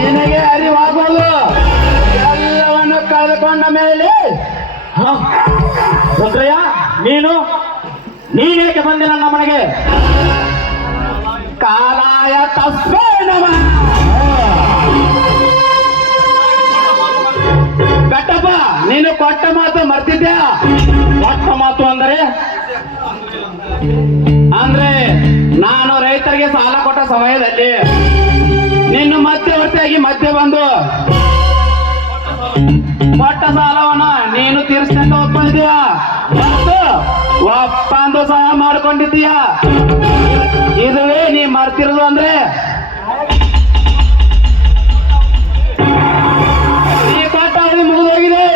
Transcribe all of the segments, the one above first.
ನಿನಗೆ ಅರಿವಾಗಲು ಎಲ್ಲವನ್ನು ಕಳೆದುಕೊಂಡ ಮೇಲೆ ರುದ್ರಯ್ಯ, ನೀನೇಕೆ ಬಂದೆ ನನ್ನ ಮನೆಗೆ? ಕಾಲಾಯ ತಸ್ಮೈ ನಮಃ. ಕಟ್ಟಪ್ಪ, ನೀನು ಕೊಟ್ಟ ಮಾತು ಮರ್ತಿದ್ಯಾ? ಕೊಟ್ಟ ಮಾತು ಅಂದ್ರೆ ನಾನು ರೈತರಿಗೆ ಸಾಲ ಕೊಟ್ಟ ಸಮಯದಲ್ಲಿ ನಿನ್ನ ಮಧ್ಯವರ್ತಿಯಾಗಿ ಮಧ್ಯೆ ಬಂದು ಕೊಟ್ಟ ಸಾಲವನ್ನ ನೀನು ತೀರಿಸ್ಕೊಂಡು ಒಪ್ಪಿದ್ಯಾ ಮತ್ತು ಒಪ್ಪಂದು ಸಹ ಮಾಡ್ಕೊಂಡಿದ್ದೀಯಾ. ಇದುವೇ ನೀ ಮರ್ತಿರೋದು ಅಂದ್ರೆ ಈ ಕೊಟ್ಟ ಅವಧಿ ಮುಗಿದೋಗಿದೆ.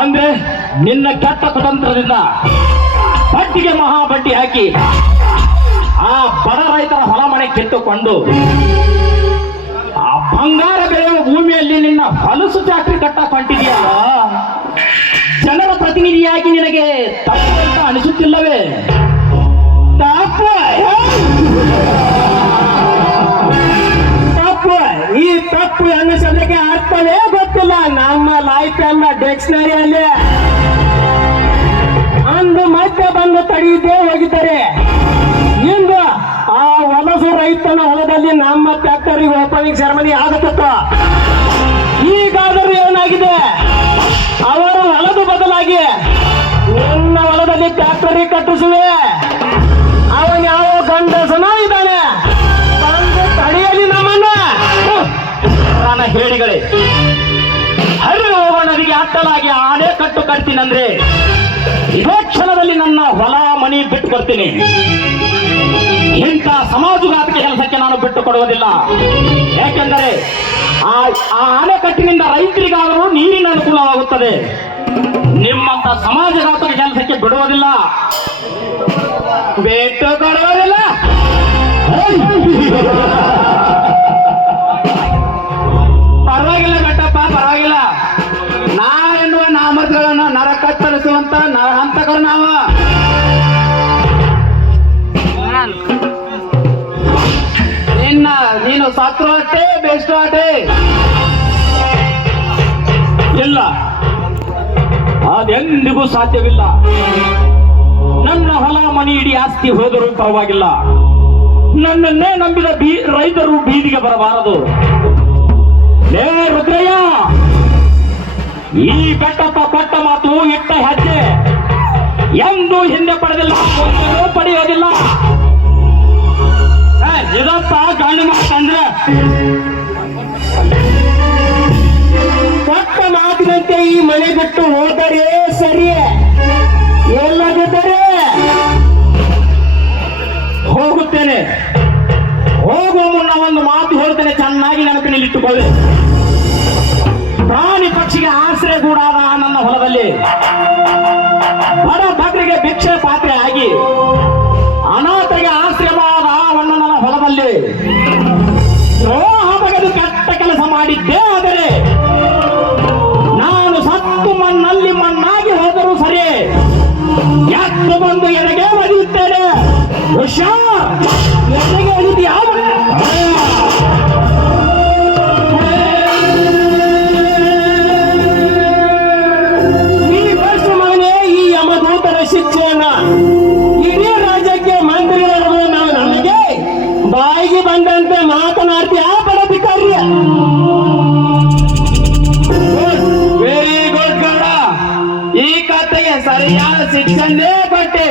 ಅಂದ್ರೆ ನಿನ್ನ ಕೆಟ್ಟ ಕುತಂತ್ರದಿಂದ ಬಡ್ಡಿಗೆ ಮಹಾ ಬಡ್ಡಿ ಹಾಕಿ ಆ ಬಡ ರೈತರ ಹೊಲ ಮನೆ ಕಿತ್ತುಕೊಂಡು ಆ ಬಂಗಾರ ಬೆಳೆಯುವ ಭೂಮಿಯಲ್ಲಿ ನಿನ್ನ ಹೊಲಸು ಫ್ಯಾಕ್ಟ್ರಿ ಕಟ್ಟಕ್ ಹೊಂಟಿದೆಯಲ್ಲ, ಜನರ ಪ್ರತಿನಿಧಿಯಾಗಿ ನಿನಗೆ ತಪ್ಪು ಅಂತ ಅನಿಸುತ್ತಿಲ್ಲವೇ? ತಪ್ಪು ಈ ತಪ್ಪು ಅನ್ನಿಸೋದಕ್ಕೆ ಅರ್ಥನೇ ಗೊತ್ತಿಲ್ಲ ನಮ್ಮ ಲೈಫ್ ಎಲ್ಲ ಡಿಕ್ಷನರಿಯಲ್ಲಿ. ಅಂದು ಮತ್ತೆ ಬಂದು ತಡೆಯದೇ ಹೋಗಿದ್ದಾರೆ. ಇಂದು ಆ ಹೊಲಸು ರೈತನ ಹೊಲದಲ್ಲಿ ನಮ್ಮ ಫ್ಯಾಕ್ಟರಿ ಓಪನಿಂಗ್ ಸೆರೆಮನಿ ಆಗುತ್ತ. ಈಗಾದರೂ ಏನಾಗಿದೆ, ಅವರ ಹೊಲದ ಬದಲಾಗಿ ನಿನ್ನ ಹೊಲದಲ್ಲಿ ಫ್ಯಾಕ್ಟರಿ ಕಟ್ಟಿಸುವೆ. ಅವನ್ ಯಾವ ಗಂಡಸನ ಇದ್ದಾನೆ, ಬಂದು ತಡೆಯಲಿ ನಮ್ಮನ್ನ. ನನ್ನ ಹೇಳಿಗಳೇ, ಹರಿಯುವ ನದಿಗೆ ಅಡ್ಡಲಾಗಿ ಆನೆ ಕಟ್ಟು ಕಟ್ತೀನಂದ್ರೆ ಇದೇ ಕ್ಷಣದಲ್ಲಿ ನನ್ನ ಹೊಲ ಮನಿ ಬಿಟ್ಟು ಕೊಡ್ತೀನಿ. ಇಂಥ ಸಮಾಜಘಾತಕ ಕೆಲಸಕ್ಕೆ ನಾನು ಬಿಟ್ಟು ಕೊಡುವುದಿಲ್ಲ. ಯಾಕೆಂದರೆ ಆ ಅಣೆಕಟ್ಟಿನಿಂದ ರೈತರಿಗಾದರೂ ನೀರಿನ ಅನುಕೂಲವಾಗುತ್ತದೆ. ನಿಮ್ಮಂತ ಸಮಾಜಘಾತಕ ಕೆಲಸಕ್ಕೆ ಬಿಡುವುದಿಲ್ಲ, ಬಿಟ್ಟು ಕೊಡುವುದಿಲ್ಲ. ಪರವಾಗಿಲ್ಲ ಬೆಟ್ಟಪ್ಪ, ಪರವಾಗಿಲ್ಲ. ನಾವೆನ್ನುವ ನಾಮಗಳನ್ನು ನರ ಕತ್ತರಿಸುವಂತ ಹಂತಕರು ನಾವು. ನೀನು ಸತ್ರು ಅಷ್ಟೇ, ಬೆಸ್ಟ್ ಅಷ್ಟೇ. ಇಲ್ಲ, ಅದೆಂದಿಗೂ ಸಾಧ್ಯವಿಲ್ಲ. ನನ್ನ ಹೊಲ ಮನಿ ಇಡೀ ಆಸ್ತಿ ಹೋದರೂ ಪರವಾಗಿಲ್ಲ, ನನ್ನನ್ನೇ ನಂಬಿದ ರೈತರು ಬೀದಿಗೆ ಬರಬಾರದು. ಲೇ ರುದ್ರಯ್ಯ, ಈ ಬೆಟ್ಟಪ್ಪ ಕೊಟ್ಟ ಮಾತು ಇಟ್ಟ ಹೆಜ್ಜೆ ಎಂದೂ ಹಿಂದೆ ಪಡೆದಿಲ್ಲ, ಮುಂದೆನೂ ಪಡೆಯೋದಿಲ್ಲ. ಇದಪ್ಪ ಗಾಂಡಿ ಮಾತಂದ್ರೆ ಕೊಟ್ಟ ಮಾತಿನಂತೆ ಈ ಮನೆ ಬಿಟ್ಟು ಹೋದರೆ ಸರಿಯೇ, ಎಲ್ಲದಿದ್ದರೆ ಹೋಗುತ್ತೇನೆ. ಹೋಗುವ ಮುನ್ನ ಒಂದು ಮಾತು ಹೇಳ್ತೇನೆ, ಚೆನ್ನಾಗಿ ನೆನಪಿನಲ್ಲಿಟ್ಟುಕೊಳ್ಳಿ. ಪ್ರಾಣಿ ಪಕ್ಷಿಗೆ ಆಶ್ರಯ ಕೂಡಾದ ನನ್ನ ಹೊಲದಲ್ಲಿ ಬಡ ಬಗ್ಗರಿಗೆ ಭಿಕ್ಷೆ ಪಾತ್ರೆ ಆಗಿ ಅನಾಥರಿಗೆ ಆಶ್ರಯವಾದ ನನ್ನ ಹೊಲದಲ್ಲಿ ದ್ರೋಹ ಬಗೆದು ಕೆಟ್ಟ ಕೆಲಸ ಮಾಡಿದ್ದೇ ಆದರೆ ನಾನು ಸತ್ತು ಮಣ್ಣಲ್ಲಿ ಮಣ್ಣಾಗಿ ಹೋದರೂ ಸರಿ, ಎತ್ತು ಬಂದು ಎನಗೆ ಒಲಿಯುತ್ತೇನೆ. ಹುಷಾರ್, ಎನಗೆ ಒಲಿದೆಯಾ? ಈ ಯಮದೂತರ ಶಿಕ್ಷೆಯನ್ನ ಇಡೀ ರಾಜ್ಯಕ್ಕೆ ಮಂತ್ರಿಗಳು ನಾವು ನಮಗೆ ಬಾಯಿಗೆ ಬಂದಂತೆ ಮಾತನಾಡ್ತೀಯ ಬಡಬಿಕಾರ್ಯ. ವೆರಿ ಗುಡ್ ಗೌಡ, ಈ ಕಥೆಗೆ ಸರಿಯಾದ ಶಿಕ್ಷಣೆ ಕೊಟ್ಟೆ.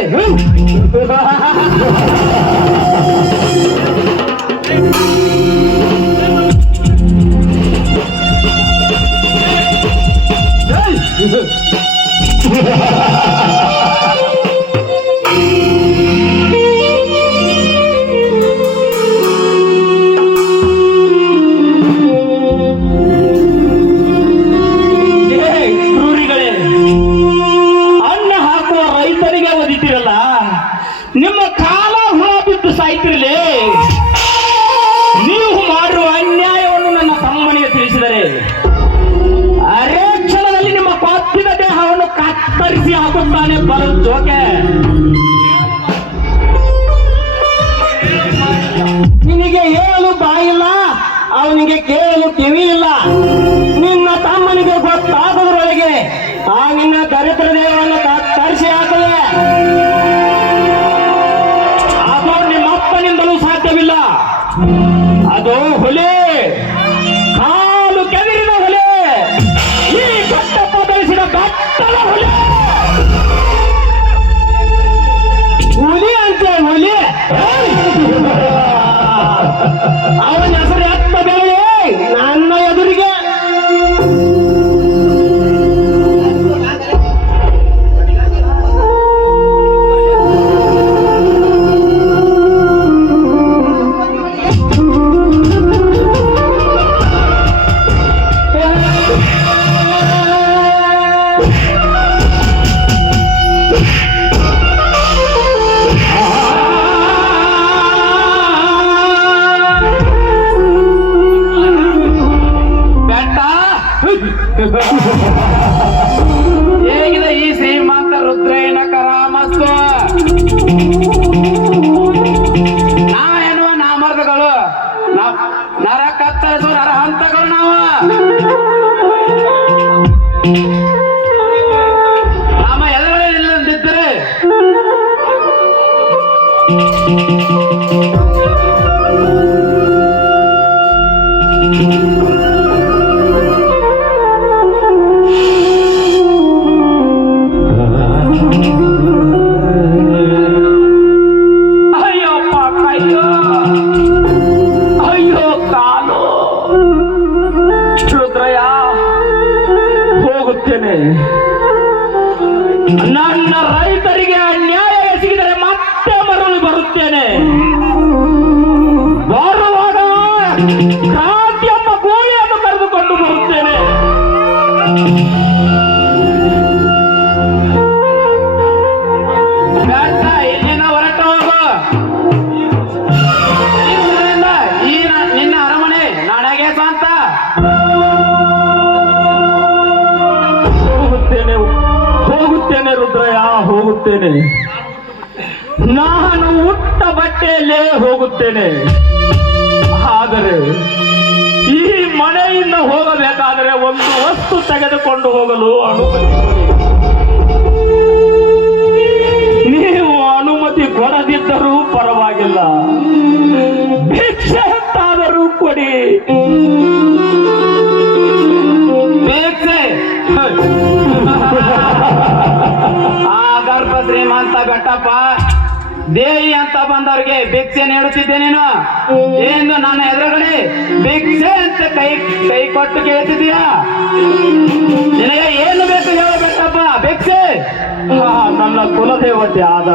ನಿಮ್ಮ ಕಾಲ ಹುಳ ಬಿದ್ದು ಸಾಯ್ತಿರಲಿ. ನೀವು ಮಾಡುವ ಅನ್ಯಾಯವನ್ನು ನನ್ನ ತಮ್ಮನಿಗೆ ತಿಳಿಸಿದರೆ ಅರೆ ಕ್ಷಣದಲ್ಲಿ ನಿಮ್ಮ ಕೊತ್ತಿದ ದೇಹವನ್ನು ಕತ್ತರಿಸಿ ಹಾಕುತ್ತಾನೆ ಬರೋ ಜೋಕೆ. ಬಾಯಿಲ್ಲ, ಅವನಿಗೆ ಕೇಳಲು ಕಿವಿ ಇಲ್ಲ. ನಿನ್ನ ತಮ್ಮನಿಗೆ ಗೊತ್ತಾಗದ್ರೊಳಗೆ ಆ ನಿನ್ನ ದರಿದ್ರ ದೇವರನ್ನು ತರಿಸಿ ಹಾಕುವೆ. ಅದು ನಿಮ್ಮಪ್ಪನಿಂದಲೂ ಸಾಧ್ಯವಿಲ್ಲ. ಅದು ಹುಲಿ, ಕಾಲು ಕೆದರಿದ ಹುಲಿ, ಈ ಕಟ್ಟಪ್ಪ ಧರಿಸಿದ ಬೆಟ್ಟದ ಹುಲಿ. ಹುಲಿ ಅಂತ ಹುಲಿ, ಅವನ ಹೆಸರು ಎತ್ತ ಬೇರೆ ನನ್ನ ಎದುರಿಗೆ. ಹೇಗಿದೆ ಈ ಶ್ರೀಮಂತ ರುದ್ರೇಣ ಕರಾಮಸ್ತು? ನಾ ಎನ್ನುವ ನಾಮರ್ದಗಳು, ನರ ಕತ್ತರಿಸುವ ನರ ಹಂತಗಳು ನಾವು. ನಮ್ಮ ಎದುರುಗಡೆ ನಿಲ್ಲದಿದ್ದರೆ ನನ್ನ ರೈತರಿಗೆ ಅನ್ಯಾಯ ಎಸಗಿದರೆ ಮತ್ತೆ ಮರಳಿ ಬರುತ್ತೇನೆ. ಬರುವಾಗ ಕ್ರಾಂತಿ ಎಂಬ ಗೋಳಿಯನ್ನು ಕರೆದುಕೊಂಡು ಬರುತ್ತೇನೆ. ಬೇಡ, ಇಲ್ಲಿನ ಹೊರಟ ಹೋಗು. ಈ ನಿನ್ನ ಅರಮನೆ ನನಗೆ ಸ್ವಂತ. ಹೋಗುತ್ತೇನೆ ರುದ್ರಯ್ಯ, ಹೋಗುತ್ತೇನೆ. ನಾನು ಉಟ್ಟ ಬಟ್ಟೆಯಲ್ಲೇ ಹೋಗುತ್ತೇನೆ. ಆದರೆ ಈ ಮನೆಯಿಂದ ಹೋಗಬೇಕಾದರೆ ಒಂದು ವಸ್ತು ತೆಗೆದುಕೊಂಡು ಹೋಗಲು ಅನುಮತಿ ಕೊಡಿ. ನೀವು ಅನುಮತಿ ಕೊಡದಿದ್ದರೂ ಪರವಾಗಿಲ್ಲ, ಭಿಕ್ಷೆ ಎಂತಾದರೂ ಕೊಡಿ. ಭಿಕ್ಷೆ ಆ ಗರ್ಭ ಶ್ರೀಮಂತ ಬೆಟ್ಟಪ್ಪ ದೇವಿ ಅಂತ ಬಂದವ್ರಿಗೆ ಭಿಕ್ಷೆ ನೀಡುತ್ತಿದ್ದೆ. ನೀನು ಏನು ನನ್ನ ಎದುರುಗಡೆ ಭಿಕ್ಷೆ ಅಂತ ಕೈ ಕೊಟ್ಟು ಕೇಳ್ತಿದ್ದೀಯಾ? ನಿನಗೆ ಏನು ಬೇಕು ಹೇಳ ಬೆಟ್ಟಪ್ಪ? ಭಿಕ್ಷೆ? ನನ್ನ ಕುಲದೇವತೆ ಆದ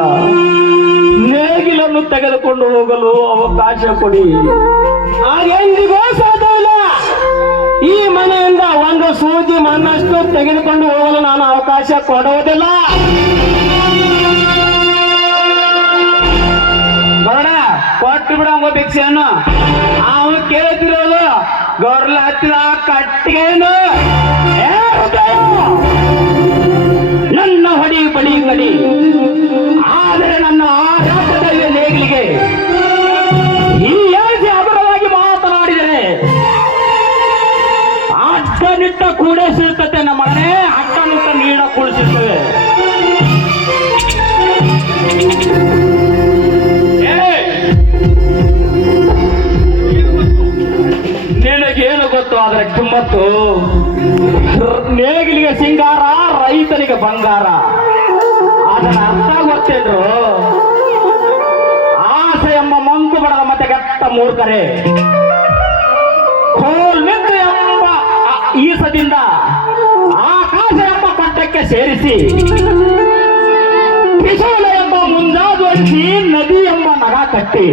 ನೇಗಿಲನ್ನು ತೆಗೆದುಕೊಂಡು ಹೋಗಲು ಅವಕಾಶ ಕೊಡಿ. ಎಂದಿಗೂ ಸಾಧ್ಯವಿಲ್ಲ. ಈ ಮನೆಯಿಂದ ಒಂದು ಸೂಜಿ ಮಣ್ಣಷ್ಟು ತೆಗೆದುಕೊಂಡು ಹೋಗಲು ನಾನು ಅವಕಾಶ ಕೊಡುವುದಿಲ್ಲ. ಬರೋಣ, ಕೊಟ್ಟು ಬಿಡಂಗೋ ಭಿಕ್ಷೆಯನ್ನು. ಅವನು ಕೇಳ್ತಿರೋದು ಗೌರ್ಲ ಹತ್ತಿರ ಕಟ್ಟಿಗೆಯನ್ನು. ನನ್ನ ಹೊಡಿ ಬಡಿ ಕಡಿ, ಆದರೆ ನನ್ನ ಆರಾಧನೆಯ ನೇಗಿಲಿಗೆ ಈ ಏಸಿ ಹಗುರವಾಗಿ ಮಾತನಾಡಿದರೆ ಅಡ್ಡನಿಟ್ಟ ಕೂಡೇ ಸಿರ್ತತೆ. ನಮ್ಮ ಮನೆ ಅಡ್ಡನಿಟ್ಟ ನೀಡ ಕೂಡಿಸಿರ್ತೇವೆ. ನಿನಗೇನು ಗೊತ್ತು ಅದರ ಕಿಮ್ಮತ್ತು? ನೇಗಿಲಿಗೆ ಸಿಂಗಾರ, ರೈತನಿಗೆ ಬಂಗಾರ. ಅದನ್ನ ಅರ್ಥ ಗೊತ್ತೇನ್ರು? ಆಸೆ ಎಂಬ ಮಂಕು ಬಡದ ಮತ್ತೆ ಕೆಟ್ಟ ಮೂರ್ಖರೇ, ಕೋಲ್ಮೆತ್ತು ಎಂಬ ಈಸದಿಂದ ಆಕಾಶ ಎಂಬ ಕಟ್ಟಕ್ಕೆ ಸೇರಿಸಿ, ಕಿಶೋಲ ಎಂಬ ಮುಂಜಾದುವರಿಸಿ ನದಿ ಎಂಬ ನಗ ಕಟ್ಟಿ